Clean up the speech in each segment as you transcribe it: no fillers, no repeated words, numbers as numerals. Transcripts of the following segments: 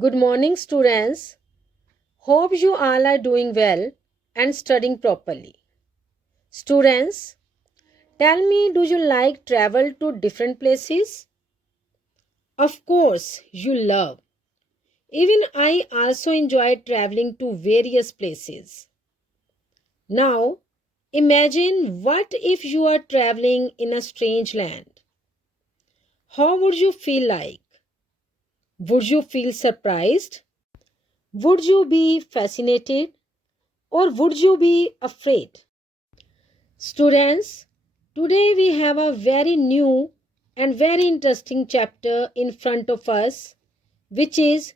Good morning, students. Hope you all are doing well and studying properly. Students, tell me, do you like travel to different places? Of course, you love. Even I also enjoy traveling to various places. Now, imagine what if you are traveling in a strange land? How would you feel like? Would you feel surprised? Would you be fascinated? Or would you be afraid? Students, today we have a very new and very interesting chapter in front of us, which is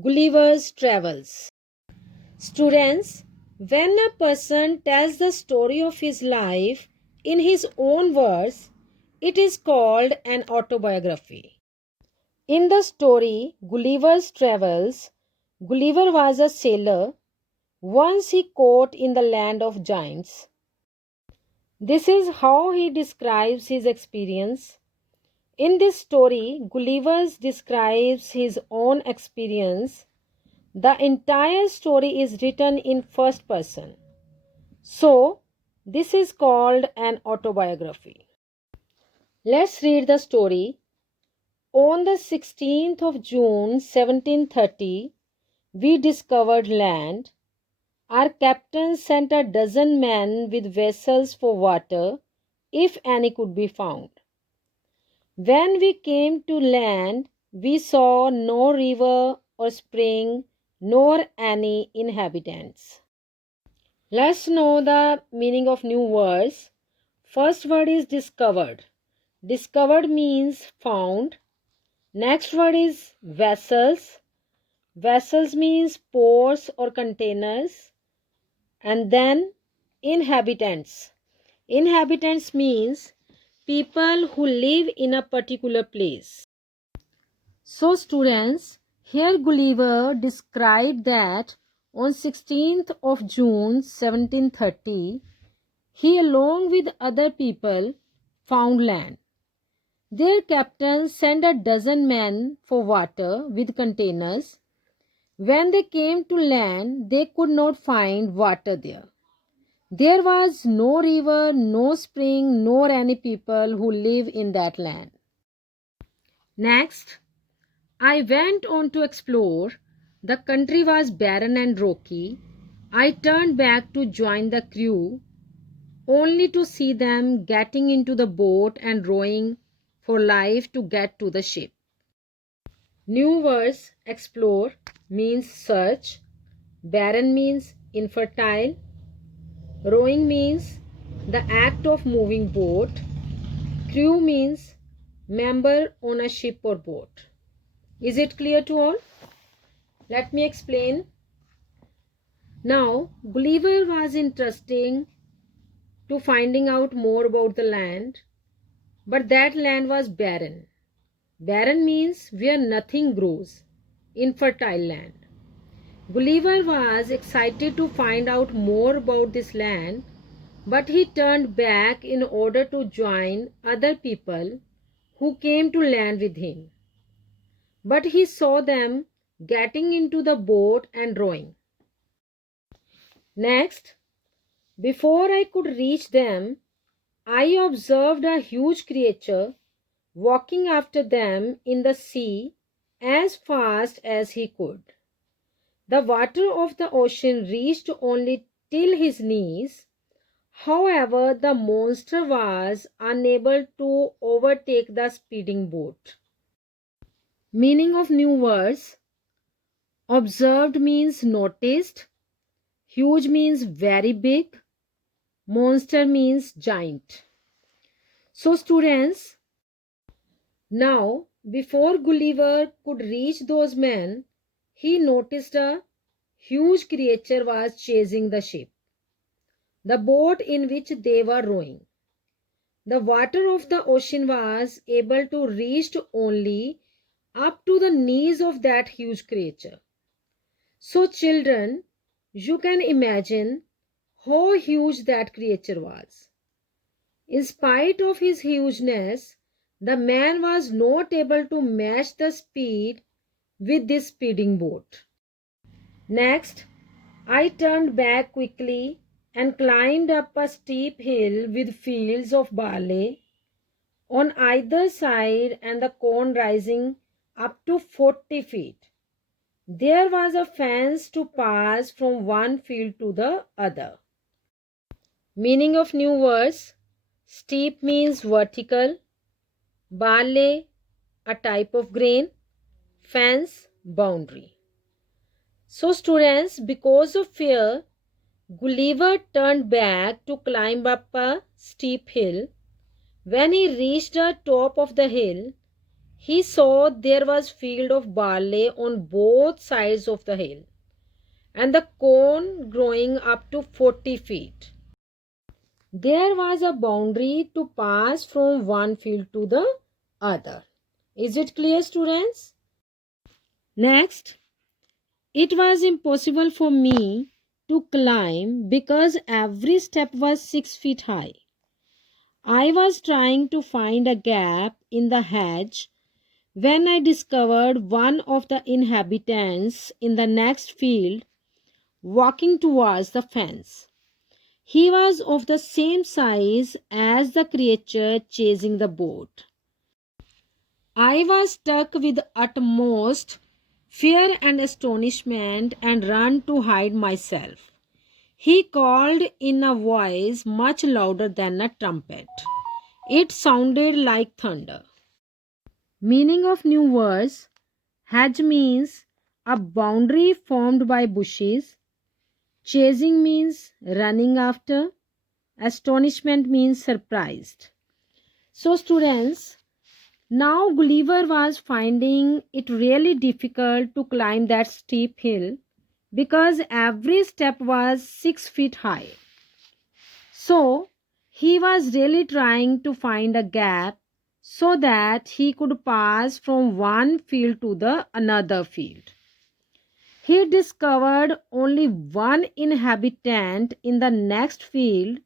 Gulliver's Travels. Students, when a person tells the story of his life in his own words, it is called an autobiography. In the story Gulliver's Travels, Gulliver was a sailor. Once he caught in the land of giants. This is how he describes his experience. In this story, Gulliver describes his own experience. The entire story is written in first person. So, this is called an autobiography. Let's read the story. On the 16th of June 1730, we discovered land. Our captain sent a dozen men with vessels for water, if any could be found. When we came to land, we saw no river or spring, nor any inhabitants. Let's know the meaning of new words. First word is discovered. Discovered means found. Next word is vessels. Vessels means ports or containers. And then inhabitants. Inhabitants means people who live in a particular place. So students, here Gulliver described that on 16th of June 1730, he along with other people found land. Their captain sent a dozen men for water with containers. When they came to land, they could not find water there. There was no river, no spring, nor any people who live in that land. Next, I went on to explore. The country was barren and rocky. I turned back to join the crew, only to see them getting into the boat and rowing for life to get to the ship. New words: explore means search, barren means infertile, rowing means the act of moving boat, crew means member on a ship or boat. Is it clear to all? Let me explain. Now, Gulliver was interesting to finding out more about the land, but that land was barren. Barren means where nothing grows, infertile land. Gulliver was excited to find out more about this land, but he turned back in order to join other people who came to land with him. But he saw them getting into the boat and rowing. Next, before I could reach them, I observed a huge creature walking after them in the sea as fast as he could. The water of the ocean reached only till his knees. However, the monster was unable to overtake the speeding boat. Meaning of new words: observed means noticed, huge means very big, monster means giant. So students, now before Gulliver could reach those men, he noticed a huge creature was chasing the ship, the boat in which they were rowing. The water of the ocean was able to reach only up to the knees of that huge creature. So children, you can imagine how huge that creature was. In spite of his hugeness, the man was not able to match the speed with this speeding boat. Next, I turned back quickly and climbed up a steep hill with fields of barley on either side and the corn rising up to 40 feet. There was a fence to pass from one field to the other. Meaning of new words: steep means vertical, barley a type of grain, fence boundary. So students, because of fear, Gulliver turned back to climb up a steep hill. When he reached the top of the hill, he saw there was field of barley on both sides of the hill, and the corn growing up to 40 feet. There was a boundary to pass from one field to the other. Is it clear, students? Next, it was impossible for me to climb because every step was 6 feet high. I was trying to find a gap in the hedge when I discovered one of the inhabitants in the next field walking towards the fence. He was of the same size as the creature chasing the boat. I was struck with utmost fear and astonishment and ran to hide myself. He called in a voice much louder than a trumpet. It sounded like thunder. Meaning of new words: hedge means a boundary formed by bushes. Chasing means running after. Astonishment means surprised. So students, now Gulliver was finding it really difficult to climb that steep hill because every step was 6 feet high. So he was really trying to find a gap so that he could pass from one field to the another field. He discovered only one inhabitant in the next field,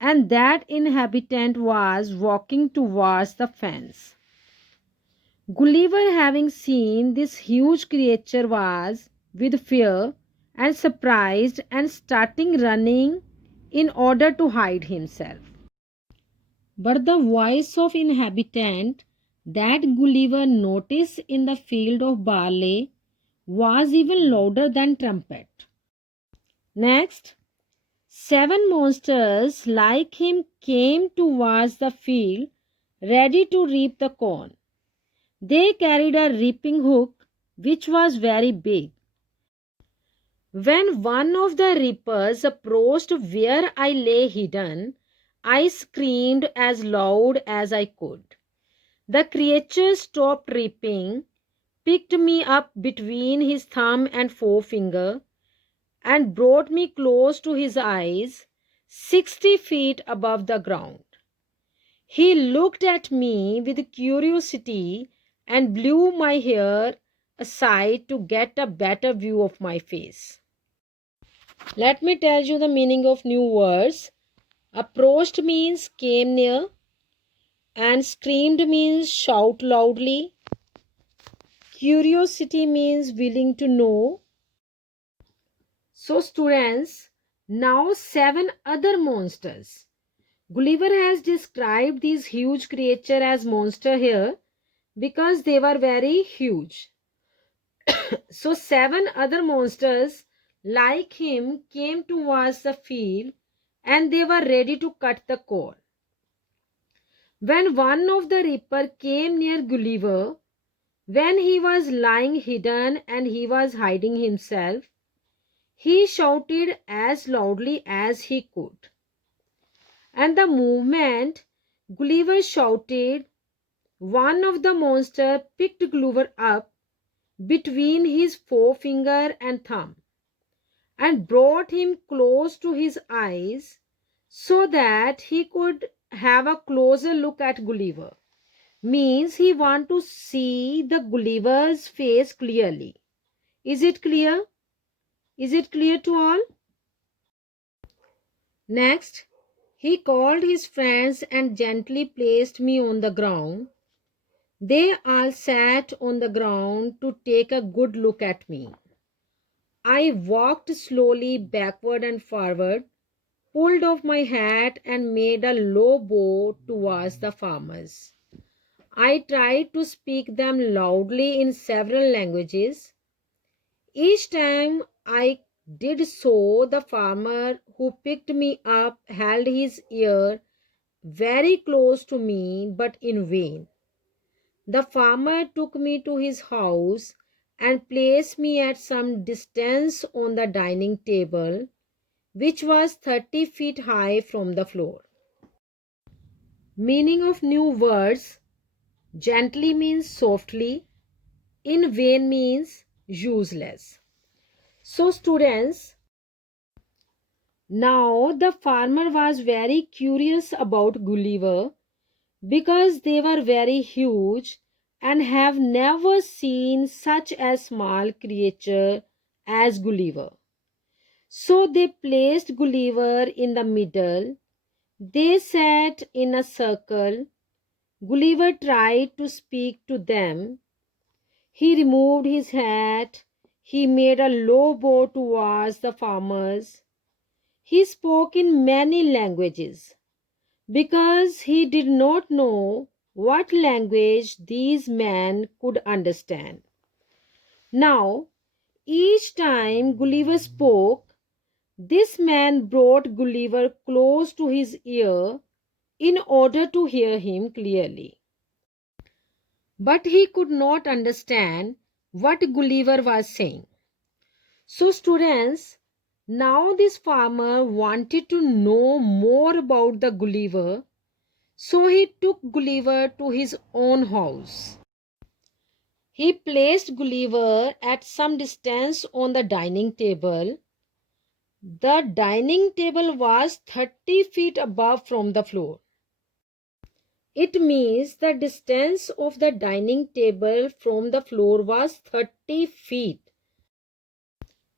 and that inhabitant was walking towards the fence. Gulliver, having seen this huge creature, was with fear and surprised and starting running in order to hide himself. But the voice of inhabitant that Gulliver noticed in the field of barley was even louder than trumpet. Next, 7 monsters like him came towards the field, ready to reap the corn. They carried a reaping hook which was very big. When one of the reapers approached where I lay hidden, I screamed as loud as I could. The creature stopped reaping, picked me up between his thumb and forefinger, and brought me close to his eyes, 60 feet above the ground. He looked at me with curiosity and blew my hair aside to get a better view of my face. Let me tell you the meaning of new words. Approached means came near, and screamed means shout loudly. Curiosity means willing to know. So students, now 7 other monsters. Gulliver has described these huge creatures as monster here because they were very huge. So 7 other monsters like him came towards the field and they were ready to cut the corn. When one of the reaper came near Gulliver, when he was lying hidden and he was hiding himself, he shouted as loudly as he could. And the moment Gulliver shouted, one of the monsters picked Gulliver up between his forefinger and thumb and brought him close to his eyes so that he could have a closer look at Gulliver. Means he want to see the Gulliver's face clearly. Is it clear? Is it clear to all? Next, he called his friends and gently placed me on the ground. They all sat on the ground to take a good look at me. I walked slowly backward and forward, pulled off my hat, and made a low bow towards the farmers. I tried to speak them loudly in several languages. Each time I did so, the farmer who picked me up held his ear very close to me, but in vain. The farmer took me to his house and placed me at some distance on the dining table, which was 30 feet high from the floor. Meaning of new words: gently means softly, in vain means useless. So, students, now the farmer was very curious about Gulliver because they were very huge and have never seen such a small creature as Gulliver. So they placed Gulliver in the middle. They sat in a circle. Gulliver tried to speak to them. He removed his hat. He made a low bow towards the farmers. He spoke in many languages because he did not know what language these men could understand. Now, each time Gulliver spoke, this man brought Gulliver close to his ear in order to hear him clearly. But he could not understand what Gulliver was saying. So, students, now this farmer wanted to know more about the Gulliver. So he took Gulliver to his own house. He placed Gulliver at some distance on the dining table. The dining table was 30 feet above from the floor. It means the distance of the dining table from the floor was 30 feet.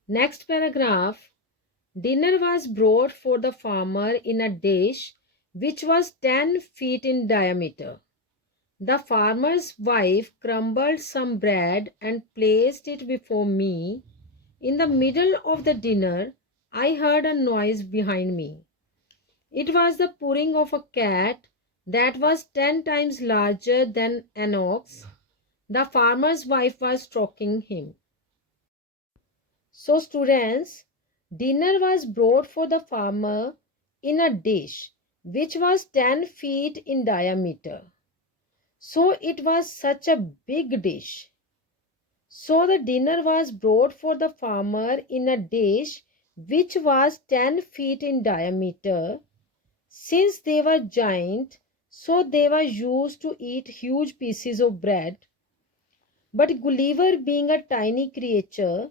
Next paragraph. Dinner was brought for the farmer in a dish which was 10 feet in diameter. The farmer's wife crumbled some bread and placed it before me. In the middle of the dinner, I heard a noise behind me. It was the purring of a cat that was 10 times larger than an ox. The farmer's wife was stroking him. So, students, dinner was brought for the farmer in a dish which was 10 feet in diameter. So it was such a big dish. So the dinner was brought for the farmer in a dish which was 10 feet in diameter. Since they were giant, so they were used to eat huge pieces of bread. But Gulliver, being a tiny creature,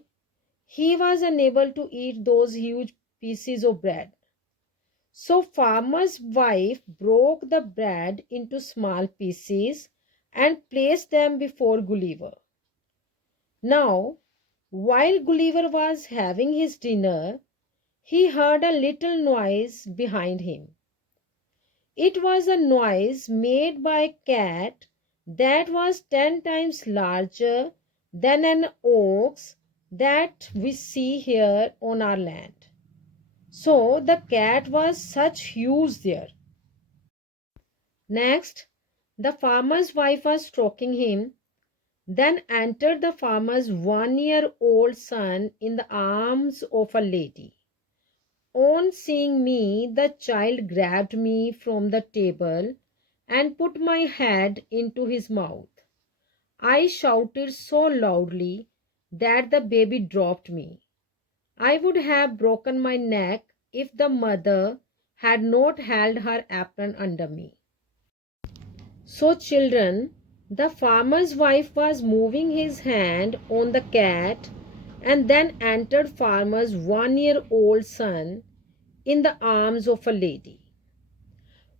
he was unable to eat those huge pieces of bread. So farmer's wife broke the bread into small pieces and placed them before Gulliver. Now, while Gulliver was having his dinner, he heard a little noise behind him. It was a noise made by a cat that was 10 times larger than an ox that we see here on our land. So the cat was such huge there. Next, the farmer's wife was stroking him. Then entered the farmer's 1-year-old son in the arms of a lady. On seeing me, the child grabbed me from the table and put my head into his mouth. I shouted so loudly that the baby dropped me. I would have broken my neck if the mother had not held her apron under me. So, children, the farmer's wife was moving his hand on the cat, and then entered farmer's 1-year-old son in the arms of a lady.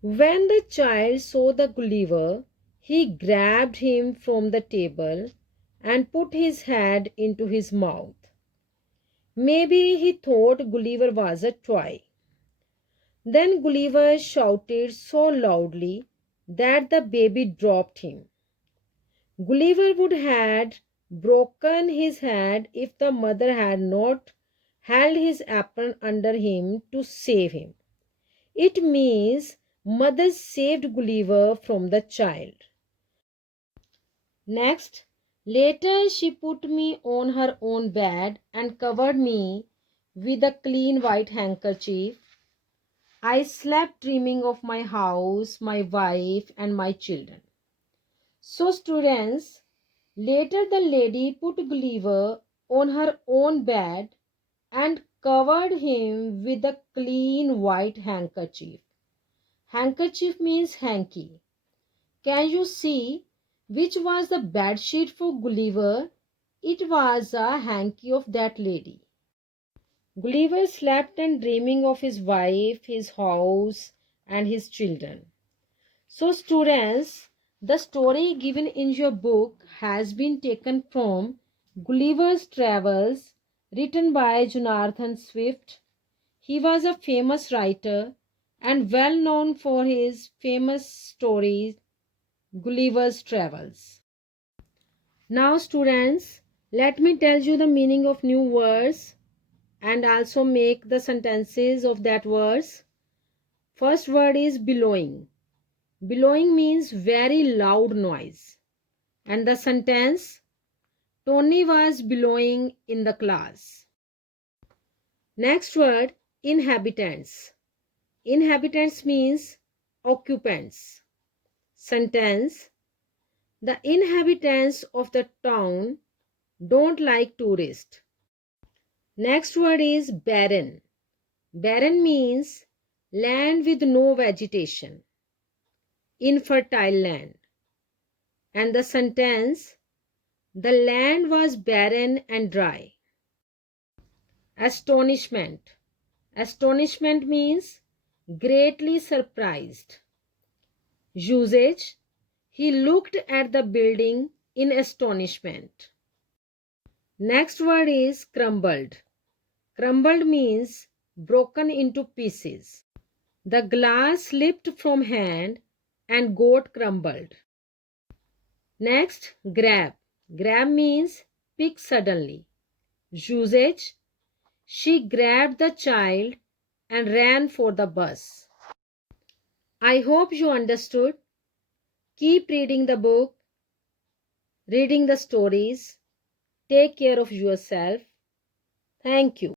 When the child saw the Gulliver, he grabbed him from the table and put his head into his mouth. Maybe he thought Gulliver was a toy. Then Gulliver shouted so loudly that the baby dropped him. Gulliver would had broken his head if the mother had not held his apron under him to save him. It means mother saved Gulliver from the child. Next, later she put me on her own bed and covered me with a clean white handkerchief. I slept dreaming of my house, my wife, and my children. So, students, later the lady put Gulliver on her own bed and covered him with a clean white handkerchief. Handkerchief means hanky. Can you see which was the bed sheet for Gulliver? It was a hanky of that lady. Gulliver slept and dreaming of his wife, his house, and his children. So, students, the story given in your book has been taken from Gulliver's Travels, written by Jonathan Swift. He was a famous writer and well known for his famous story, Gulliver's Travels. Now, students, let me tell you the meaning of new words and also make the sentences of that words. First word is bellowing. Bellowing means very loud noise. And the sentence, Tony was bellowing in the class. Next word, inhabitants. Inhabitants means occupants. Sentence, the inhabitants of the town don't like tourists. Next word is barren. Barren means land with no vegetation. Infertile land. And the sentence, the land was barren and dry. Astonishment. Astonishment means greatly surprised. Usage, he looked at the building in astonishment. Next word is crumbled. Crumbled means broken into pieces. The glass slipped from hand and got crumbled. Next, grab. Grab means pick suddenly. Usage, she grabbed the child and ran for the bus. I hope you understood. Keep reading the book, reading the stories. Take care of yourself. Thank you.